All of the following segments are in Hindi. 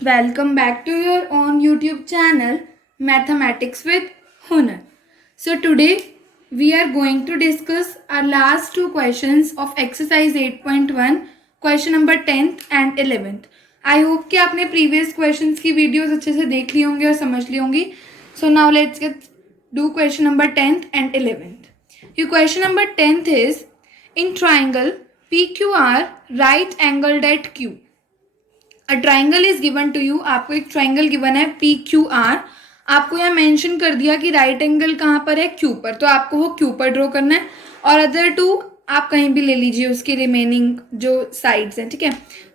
Welcome back to your own YouTube channel Mathematics with Hunar. So today we are going to discuss our last two questions of exercise 8.1, question number 10th and 11th. I hope कि आपने previous questions की videos अच्छे से देख ली होंगी और समझ ली होंगी. So now let's do question number 10th and 11th. Your question number 10th is, in triangle PQR right angled at Q. A triangle is given to you. आपको एक ट्राइंगल गिवन है पी क्यू आर. आपको यहाँ मेंशन कर दिया कि राइट एंगल कहाँ पर है, क्यू पर. तो आपको वो क्यू पर ड्रॉ करना है और अदर टू आप कहीं भी ले लीजिए उसके रिमेनिंग जो साइड्स हैं. ठीक है,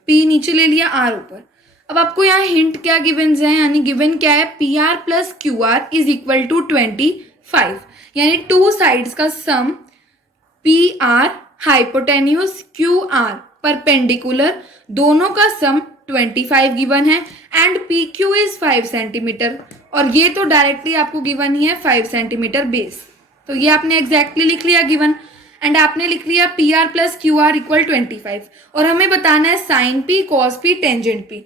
पी नीचे ले लिया, आर ऊपर. अब आपको यहाँ हिंट क्या गिवन है, यानी गिवन क्या है, P R plus Q R is equal to 25. यानी टू साइड्स का sum P R hypotenuse, Q R perpendicular, दोनों का सम 25 गिवन है and P Q is 5 centimetre. और ये तो डायरेक्टली आपको गिवन ही है 5 सेंटीमीटर बेस. तो ये आपने एग्जैक्टली लिख लिया गिवन एंड आपने लिख लिया P R plus Q R equal 25. और हमें बताना है sine P, cos P, tangent P.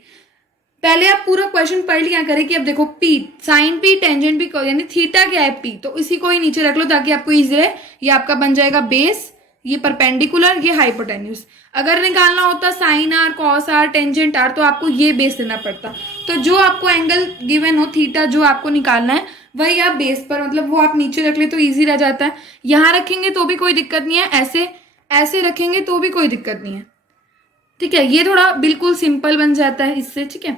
पहले आप पूरा क्वेश्चन पढ़ लिया करें कि अब देखो P, sine P, tangent P, यानी थीटा क्या है पी, तो इसी को ही नीचे रख लो ताकि आपको इजी रहे. ये आपका बन जाएगा बेस, ये परपेंडिकुलर, ये हाइपोटेन्यूज. अगर निकालना होता sine R, cos R, tangent R, तो आपको ये बेस देना पड़ता. तो जो आपको एंगल गिवन हो थीटा जो आपको निकालना है वही आप बेस पर, मतलब वो आप नीचे रख ले तो इजी रह जाता है. यहाँ रखेंगे तो भी कोई दिक्कत नहीं है, ऐसे ऐसे रखेंगे तो भी कोई दिक्कत नहीं है. ठीक है, ये थोड़ा बिल्कुल सिंपल बन जाता है इससे. ठीक है,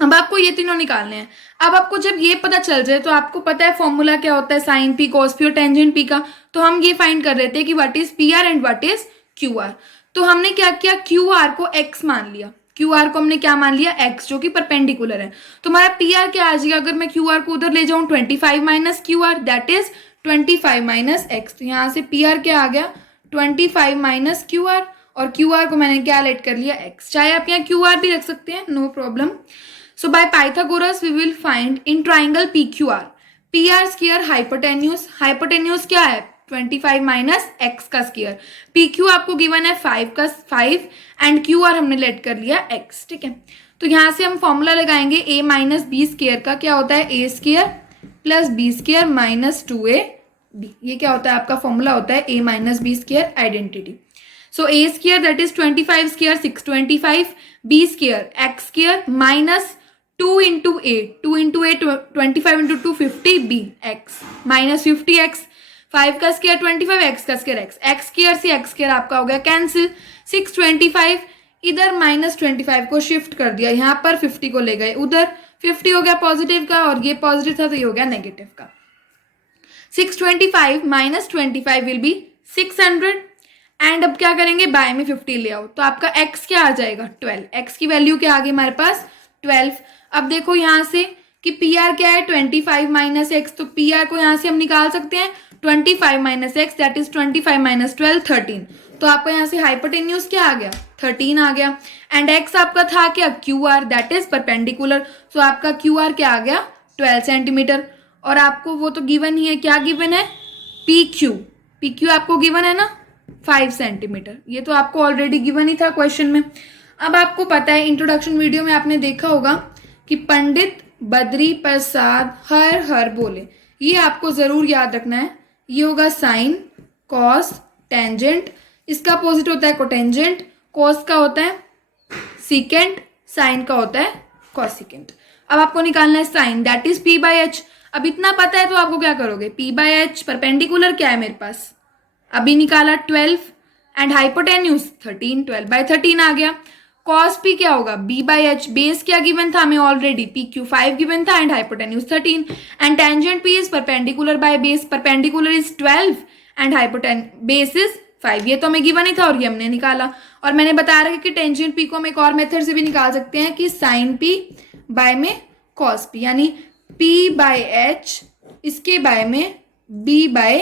अब आपको ये तीनों निकालने हैं. अब आपको जब ये पता चल जाए तो आपको पता है फॉर्मूला क्या होता है साइन पी, कॉस पी और टेंजेंट पी का. तो हम ये फाइंड कर रहे थे कि what is P R and what is Q R. तो हमने क्या किया, क्यू आर को एक्स मान लिया. क्यू आर को हमने क्या मान लिया, एक्स, जो कि परपेंडिकुलर है. तो हमारा पी आर क्या आ जाएगा, अगर मैं क्यू आर को उधर ले जाऊं 25 minus Q R, that is 25 minus x. तो यहाँ से पी आर क्या आ गया, 25 माइनस क्यू आर, और क्यू आर को मैंने क्या लेट कर लिया, एक्स. चाहे आप यहाँ क्यू आर भी रख सकते हैं, no problem. So by Pythagoras we will find in triangle PQR, PR square hypotenuse. Hypotenuse क्या है, 25 माइनस एक्स का स्क्वायर. PQ आपको गिवन है 5 का 5 एंड QR हमने लेट कर लिया x. ठीक है, तो यहाँ से हम फॉर्मूला लगाएंगे a माइनस बी स्क्वायर का. क्या होता है, a square plus b square minus 2ab. ये क्या होता है, आपका फॉर्मूला होता है a minus b square identity. So a square that is 25 square 625, b square x square minus 2 into a, 2 into a 25 into 2 50b x minus 50x, 5 का स्क्वायर 25, x का स्क्वायर x, x स्क्वायर से x स्क्वायर आपका हो गया कैंसिल. 625 इधर माइनस 25 को शिफ्ट कर दिया, यहाँ पर 50 को ले गए उधर, 50 हो गया पॉजिटिव का और ये पॉजिटिव था तो ये हो गया नेगेटिव का. 625 माइनस 25 विल बी 600 एंड अब क्या करेंगे, बाय में 50 ले आओ तो आपका x क्या आ जाएगा, 12. x की वैल्यू क्या आ गई हमारे पास, 12. अब देखो यहाँ से कि पी आर क्या है, 25 माइनस एक्स. तो पी आर को यहाँ से हम निकाल सकते हैं 25 minus x, that is 25 minus 12 13. तो आपका यहाँ से हाइपोटेन्यूज क्या आ गया, 13 आ गया. एंड एक्स आपका था क्या, Q R, that is perpendicular. So आपका क्यू आर क्या आ गया, 12 सेंटीमीटर. और आपको वो तो गिवन ही है, क्या गिवन है, पी क्यू. पी क्यू आपको गिवन है ना 5 सेंटीमीटर. ये तो आपको ऑलरेडी गिवन ही था क्वेश्चन में. अब आपको पता है इंट्रोडक्शन वीडियो में आपने देखा होगा कि पंडित बद्री प्रसाद हर हर बोले. ये आपको जरूर याद रखना है. ये होगा साइन, कॉस, टेंजेंट. इसका अपोजिट होता है कोटेंजेंट. कॉस का होता है सीकेंट, साइन का होता है कॉसिकेंट. अब आपको निकालना है sine, that is P by H. अब इतना पता है तो आपको क्या करोगे, पी बाई एच परपेंडिकुलर क्या है मेरे पास, अभी निकाला 12 एंड हाइपोटेन्यूज 13, 12 बाई 13 आ गया. कॉस पी क्या होगा, बी बाई एच. बेस क्या गिवन था हमें ऑलरेडी, पी क्यू 5 गिवन था and hypotenuse 13. And tangent P is perpendicular by base, perpendicular is 12 and base is 5. ये तो हमें गिवन ही था और ये हमने निकाला. और मैंने बता रखा कि टेंजेंट पी को हम एक और मेथड से भी निकाल सकते हैं कि साइन पी बाय में कॉस पी, यानी पी बाय एच इसके बाय में बी बाय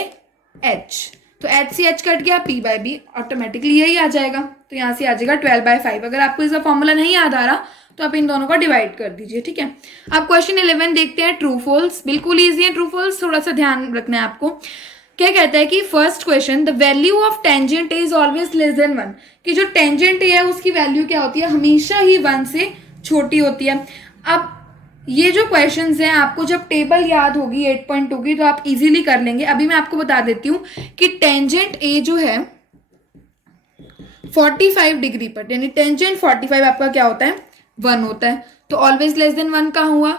एच. तो एच से एच कट गया, पी बाय बी ऑटोमेटिकली यही आ जाएगा. तो यहाँ से आ जाएगा 12 बाय 5. अगर आपको इसका फॉर्मूला नहीं याद आ रहा तो आप इन दोनों को डिवाइड कर दीजिए. ठीक है, अब क्वेश्चन 11 देखते हैं, ट्रू फॉल्स. बिल्कुल ईजी है ट्रू फॉल्स, थोड़ा सा ध्यान रखना है आपको. क्या कहता है कि first question, the value of tangent is always less than 1. कि जो टेंजेंट है उसकी वैल्यू क्या होती है, हमेशा ही 1 से छोटी होती है। अब ये जो क्वेश्चंस हैं आपको जब टेबल याद होगी 8.2 की तो आप इजीली कर लेंगे। अभी मैं आपको बता देती हूँ कि टेंजेंट ए जो है 45 डिग्री पर, यानी टेंजेंट 45 आपका क्या होता है 1 होता है, तो ऑलवेज लेस देन 1 कहाँ हुआ।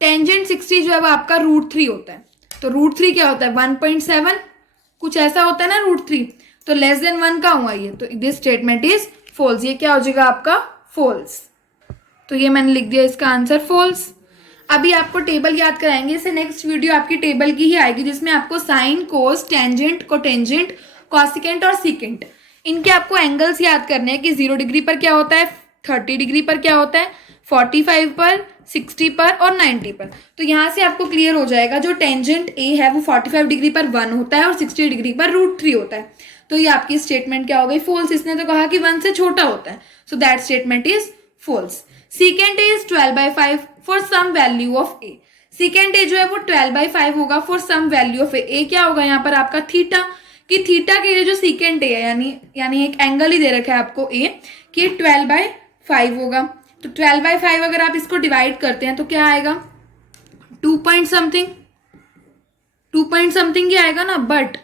टेंजेंट 60 जो है वो आपका √3 होता है, तो √3 क्या होता है 1.7 कुछ ऐसा होता है ना √3, तो लेस देन 1 का हुआ ये, तो दिस स्टेटमेंट इज फॉल्स। ये क्या हो जाएगा आपका फॉल्स, तो ये मैंने लिख दिया इसका आंसर फॉल्स। अभी आपको टेबल याद कराएंगे, इससे नेक्स्ट वीडियो आपकी टेबल की ही आएगी जिसमें आपको sine cos tangent cotangent cosecant और सीकेंट इनके आपको एंगल्स याद करने हैं कि 0 डिग्री पर क्या होता है, 30 डिग्री पर क्या होता है, 45 पर, 60 पर और 90 पर। तो यहाँ से आपको क्लियर हो जाएगा जो टेंजेंट ए है वो 45 डिग्री पर 1 होता है और 60 डिग्री पर √3 होता है, तो ये आपकी स्टेटमेंट क्या हो गई फॉल्स। इसने तो कहा कि 1 से छोटा होता है, so that statement is false. Secant A is 12/5 for some value of A. Secant A जो है वो 12/5 होगा for some value of A. A क्या होगा यहाँ पर आपका थीटा, कि थीटा के लिए जो सीकेंट ए है यानी एक एंगल ही दे रखा है आपको ए कि 12/5 होगा, तो 12/5 अगर आप इसको डिवाइड करते हैं तो क्या आएगा 2 पॉइंट समथिंग ही आएगा ना, बट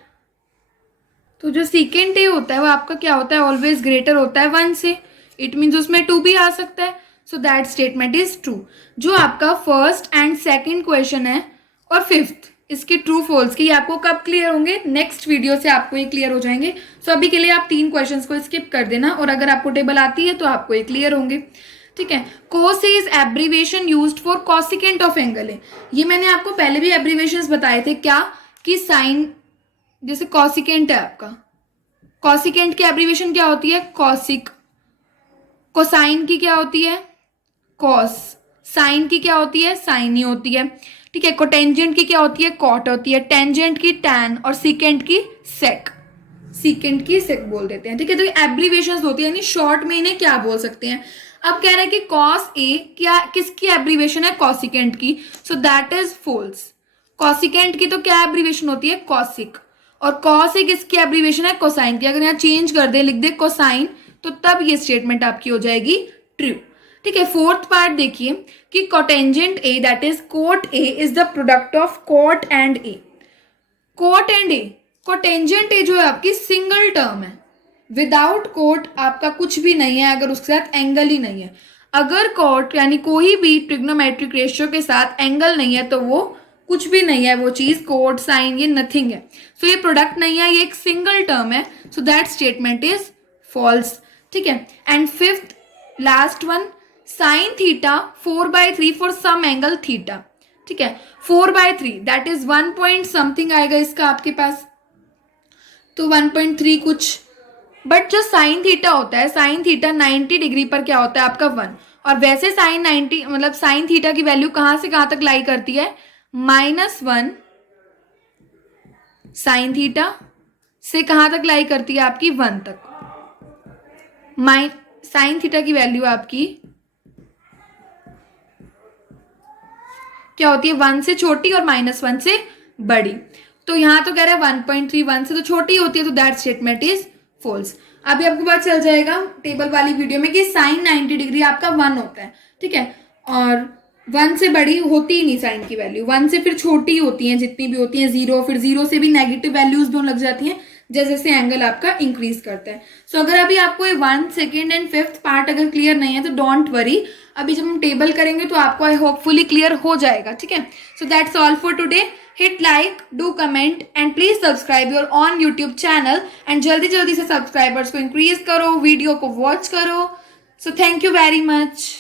तो जो सीकेंट ए होता है वो आपका क्या होता है ऑलवेज ग्रेटर होता है 1 से, इट मीन्स उसमें 2 भी आ सकता है, so that statement is true. जो आपका फर्स्ट एंड सेकंड क्वेश्चन है और फिफ्थ इसके ट्रू फॉल्स की आपको कब क्लियर होंगे, नेक्स्ट वीडियो से आपको ये क्लियर हो जाएंगे। सो अभी के लिए आप 3 क्वेश्चंस को स्किप कर देना और अगर आपको टेबल आती है तो आपको ये क्लियर होंगे, ठीक है। Cos is abbreviation used for cosecant of angle है, ये मैंने आपको पहले भी एब्रीवेशंस बताए थे क्या, कि साइन जैसे कॉसिकेंट है आपका, कॉसिकेंट की एब्रीवेशन क्या होती है कॉसिक, कोसाइन की क्या होती है कॉस, साइन की क्या होती है साइन ही होती है, ठीक है। कोटेंजेंट की क्या होती है कॉट होती है, टेंजेंट की टैन और सीकेंट की सेक, सीकेंट की सेक बोल देते हैं, ठीक है। तो ये एब्रीवेशंस होती है, यानी शॉर्ट में इन्हें क्या बोल सकते हैं। अब कह रहा है कि कॉस ए क्या किसकी एब्रीवेशन है कॉसिकेंट की, so that is false. Cosecant की तो क्या एब्रीवेशन होती है कॉसिक, और कॉस ए किसकी एब्रीवेशन है कोसाइन की। अगर यहाँ चेंज कर दे लिख दे कोसाइन तो तब ये स्टेटमेंट आपकी हो जाएगी ट्रू, ठीक है। फोर्थ पार्ट देखिए कि cotangent A that is cot A is the product of cot and A. Cot and A, cotangent A जो है आपकी सिंगल टर्म है, विदाउट कोट आपका कुछ भी नहीं है अगर उसके साथ एंगल ही नहीं है। अगर कोट यानी कोई भी ट्रिग्नोमेट्रिक रेशियो के साथ एंगल नहीं है तो वो कुछ भी नहीं है, वो चीज कोट साइन ये नथिंग है, सो ये प्रोडक्ट नहीं है, ये एक सिंगल टर्म है, so that statement is false, ठीक है। And fifth last one sine theta 4/3 for some angle theta, ठीक है। 4/3 दैट इज 1 पॉइंट समथिंग आएगा इसका आपके पास, तो 1.3 कुछ, बट जो साइन थीटा होता है साइन थीटा 90 डिग्री पर क्या होता है आपका 1, और वैसे साइन 90 मतलब साइन थीटा की वैल्यू कहाँ से कहाँ तक लाई करती है -1 साइन थीटा से कहाँ तक लाई करती है आपकी 1 तक। साइन थीटा की वैल्यू आपकी क्या होती है 1 से छोटी और -1 से बड़ी, तो यहां तो कह रहा है 1.3 1 से तो छोटी होती है, तो दैट स्टेटमेंट इज फॉल्स। अभी आपको पता चल जाएगा टेबल वाली वीडियो में कि साइन 90 डिग्री आपका 1 होता है, ठीक है, और 1 से बड़ी होती ही नहीं साइन की वैल्यू, 1 से फिर छोटी होती हैं जितनी भी होती हैं 0, फिर 0 से भी नेगेटिव वैल्यूज भी लग जाती हैं जैसे जैसे एंगल आपका इंक्रीज करता है। सो अगर अभी आपको ये 1, 2nd एंड 5th पार्ट अगर क्लियर नहीं है तो डोंट वरी, अभी जब हम टेबल करेंगे तो आपको आई होपफुली क्लियर हो जाएगा, ठीक है। So that's all for today, hit like, do comment and please subscribe your on YouTube channel and जल्दी जल्दी से सब्सक्राइबर्स को इंक्रीज करो, वीडियो को वॉच करो। So thank you very much.